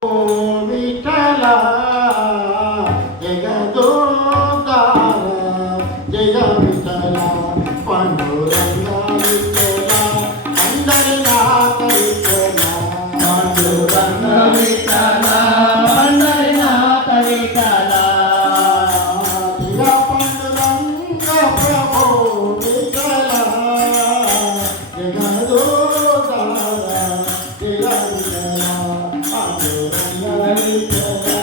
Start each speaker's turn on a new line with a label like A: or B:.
A: Oh. 我